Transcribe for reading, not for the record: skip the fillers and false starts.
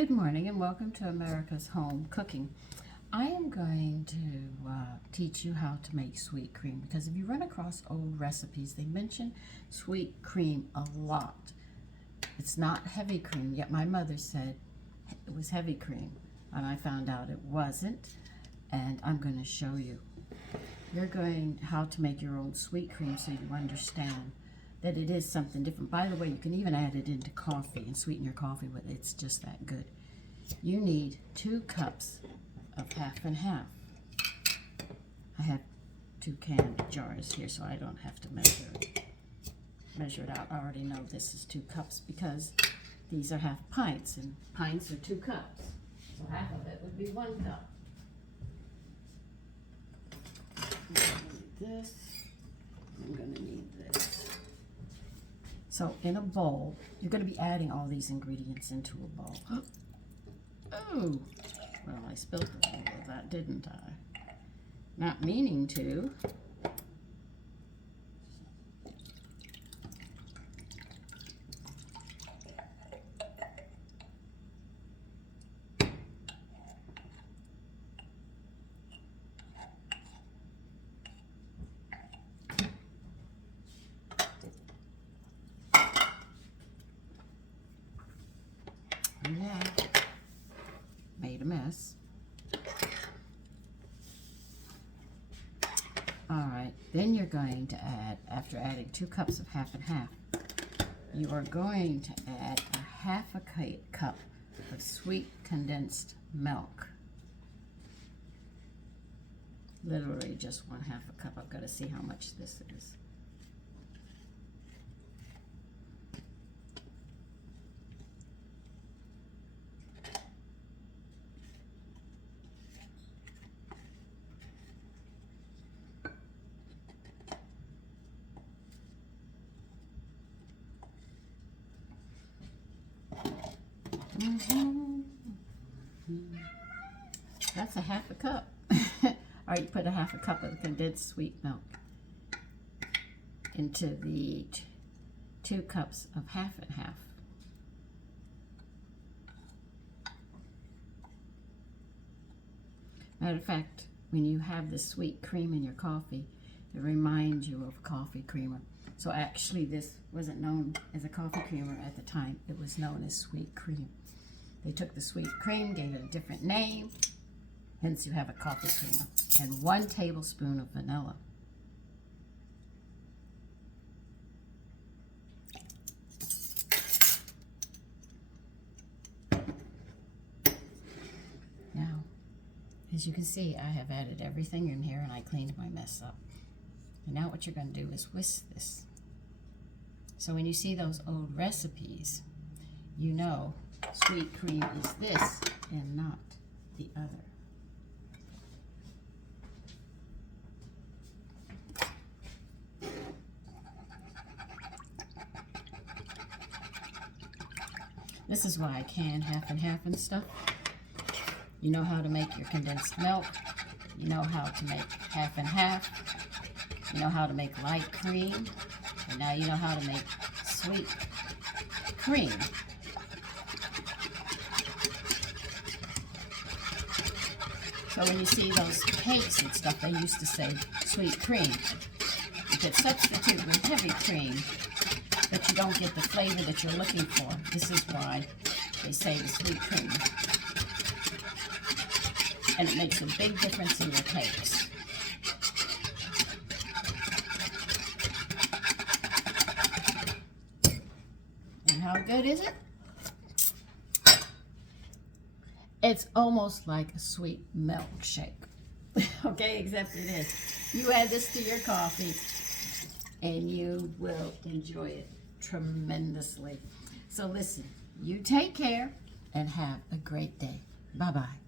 Good morning and welcome to America's Home Cooking. I am going to teach you how to make sweet cream because if you run across old recipes, they mention sweet cream a lot. It's not heavy cream, yet my mother said it was heavy cream and I found out it wasn't, and I'm going to show you. You're going how to make your own sweet cream so you understand that it is something different. By the way, you can even add it into coffee and sweeten your coffee with it. It's just that good. You need 2 cups of half and half. I have 2 candy jars here, so I don't have to measure it out. I already know this is 2 cups because these are half pints, and pints are 2 cups. So half of it would be 1 cup. I'm gonna need this. I'm gonna need this. So in a bowl, you're going to be adding all these ingredients into a bowl. Oh, well, I spilled a little of that, didn't I? Not meaning to. Yeah, made a mess. All right, then you're going to add, after adding 2 cups of half and half, you are going to add a half a cup of sweet condensed milk. Literally just 1/2 a cup. I've got to see how much this is. That's a half a cup. All right, you put a half a cup of condensed sweet milk into the 2 cups of half and half. Matter of fact, when you have the sweet cream in your coffee, it reminds you of coffee creamer. So actually this wasn't known as a coffee creamer at the time. It was known as sweet cream. They took the sweet cream, gave it a different name, hence you have a coffee creamer. And 1 tablespoon of vanilla. Now, as you can see, I have added everything in here and I cleaned my mess up. And now what you're going to do is whisk this. So when you see those old recipes, you know sweet cream is this and not the other. This is why I can half and half and stuff. You know how to make your condensed milk. You know how to make half and half. You know how to make light cream. And now you know how to make sweet cream. So when you see those cakes and stuff, they used to say sweet cream. You could substitute with heavy cream, but you don't get the flavor that you're looking for. This is why they say the sweet cream. And it makes a big difference in your cakes. And how good is it? It's almost like a sweet milkshake. Okay, except it is. You add this to your coffee and you will enjoy it tremendously. So listen, you take care and have a great day. Bye-bye.